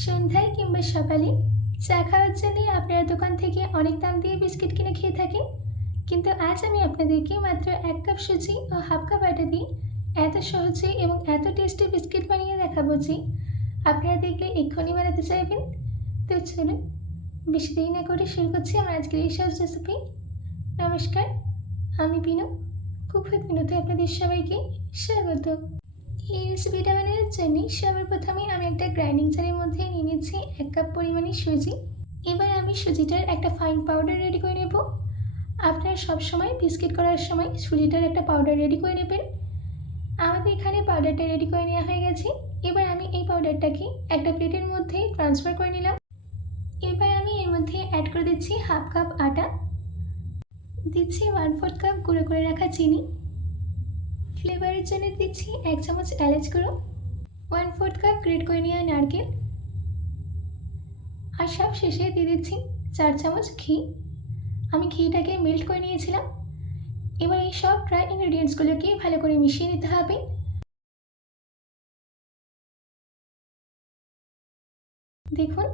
সন্ধ্যায় কিংবা সকালে চা খাওয়ার জন্যই আপনারা দোকান থেকে অনেক দাম দিয়ে বিস্কিট কিনে খেয়ে থাকেন, কিন্তু আজ আমি আপনাদেরকে মাত্র 1 কাপ সুজি ও হাফ কাপ আটা দিয়ে এত সহজে এবং এত টেস্টি বিস্কিট বানিয়ে দেখাবো যে আপনারা দেখলে এক্ষুনি বানাতে চাইবেন। তো চলুন বেশি দেরি না করে শুরু করছি আমার আজকের এই সহজ রেসিপি। নমস্কার, আমি বিনু, কুক উইথ বিনুতে আপনাদের সবাইকে স্বাগত। এই রেসিপিটা বানানোর জন্য সবার প্রথমে আমি একটা গ্রাইন্ডিং জারের মধ্যে নিয়ে নিচ্ছি 1 কাপ পরিমাণে সুজি। এবার আমি সুজিটার একটা ফাইন পাউডার রেডি করে নেব। আপনারা সবসময় বিস্কিট করার সময় সুজিটার একটা পাউডার রেডি করে নেবেন। আমাদের এখানে পাউডারটা রেডি করে নেওয়া হয়ে গেছে। এবার আমি এই পাউডারটাকে একটা প্লেটের মধ্যে ট্রান্সফার করে নিলাম। এবার আমি এর মধ্যে অ্যাড করে দিচ্ছি হাফ কাপ আটা, দিচ্ছি 1/4 কাপ গুঁড়ো করে রাখা চিনি, ফ্লেভারের জন্য দিচ্ছি 1 চামচ এলাচ গুঁড়ো, 1/4 কাপ গ্রেট করে নেওয়া নারকেল, আর সব শেষে দিয়ে দিচ্ছি 4 চামচ ঘি। আমি ঘিটাকে মেল্ট করে নিয়েছিলাম। এবার এই সব ড্রাই ইনগ্রিডিয়েন্টসগুলোকে ভালো করে মিশিয়ে নিতে হবে। দেখুন,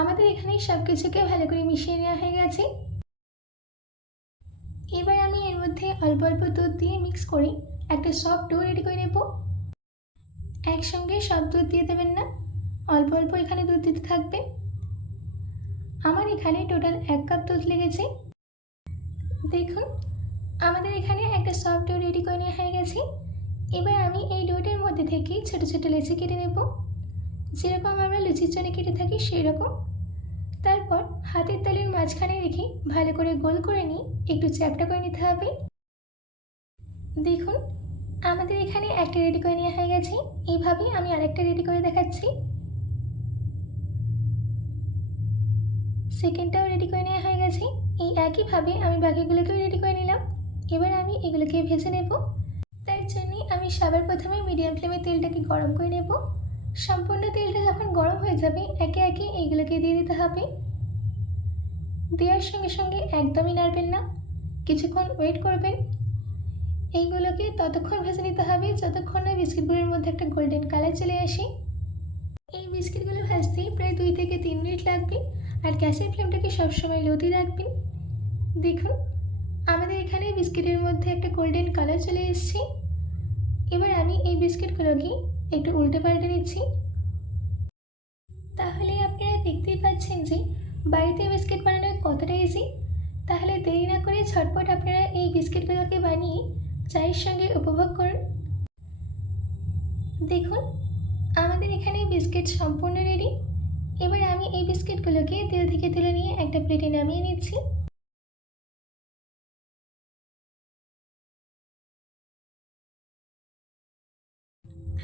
আমাদের এখানে সব কিছুকে ভালো করে মিশিয়ে নেওয়া হয়ে গেছে। এবার আমি এর মধ্যে অল্প অল্প দুধ দিয়ে মিক্স করে একটা সফট ডো রেডি করে নেব। একসঙ্গে সব দুধ দিয়ে দেবেন না, অল্প অল্প এখানে দুধ দিতে থাকবে। আমার এখানে টোটাল 1 কাপ দুধ লেগেছে। দেখুন, আমাদের এখানে একটা সফট ডো রেডি করে নেওয়া হয়ে গেছে। এবার আমি এই ডোটার মধ্যে থেকে ছোট ছোট লেচি কেটে নেব, যেরকম আমরা লুচির জন্য কেটে থাকি সেই রকম। তারপর হাতের তালুর মাঝখানে রেখে ভালো করে গোল করে নিয়ে একটু চ্যাপ্টা করে নিতে হবে। দেখুন, আমাদের এখানে একটা রেডি করে নেওয়া হয়ে গেছে। এইভাবেই আমি আরেকটা রেডি করে দেখাচ্ছি। সেকেন্ডটাও রেডি করে নেওয়া হয়ে গেছে। এই একইভাবে আমি বাকিগুলোকেও রেডি করে নিলাম। এবার আমি এগুলোকে ভেজে নেব। তার জন্যে আমি সবার প্রথমে মিডিয়াম ফ্লেমে তেলটাকে গরম করে নেব। সম্পূর্ণ তেলটা যখন গরম হয়ে যাবে একে একে এইগুলোকে দিয়ে দিতে হবে। দেওয়ার সঙ্গে সঙ্গে একদমই নাড়বেন না, কিছুক্ষণ ওয়েট করবেন। এইগুলোকে ততক্ষণ ভেজে নিতে হবে যতক্ষণ না বিস্কিটগুলোর মধ্যে একটা গোল্ডেন কালার চলে আসে। এই বিস্কিটগুলো ভাজতে প্রায় 2 থেকে 3 মিনিট লাগবে, আর গ্যাসের ফ্লেমটাকে সবসময় লোতে রাখবেন। দেখুন, আমাদের এখানে বিস্কিটের মধ্যে একটা গোল্ডেন কালার চলে এসেছে। এবার আমি এই বিস্কিটগুলোকে একটু উল্টে পাল্টে নিচ্ছি। তাহলে আপনারা দেখতেই পাচ্ছেন যে বাড়িতে বিস্কিট বানানো কতটা ইজি। তাহলে দেরি না করে ঝটপট আপনারা এই বিস্কিটগুলোকে বানিয়ে চায়ের সঙ্গে উপভোগ করুন। দেখুন, আমাদের এখানে বিস্কিট সম্পূর্ণ রেডি। এবার আমি এই বিস্কিটগুলোকে তেল থেকে তুলে নিয়ে একটা প্লেটে নামিয়ে নিচ্ছি।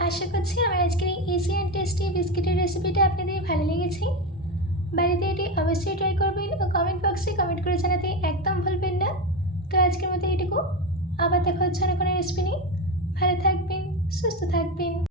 আশা করছি আমার আজকের এই ইজি অ্যান্ড টেস্টি বিস্কিটের রেসিপিটা আপনাদের ভালো লেগেছে। বাড়িতে এটি অবশ্যই ট্রাই করবেন ও কমেন্ট বক্সে কমেন্ট করে জানাতে একদম ভুলবেন না। তো আজকের মতো এটুকু, আবার দেখা হচ্ছে না কোনো রেসিপি নিয়ে। ভালো থাকবেন, সুস্থ থাকবেন।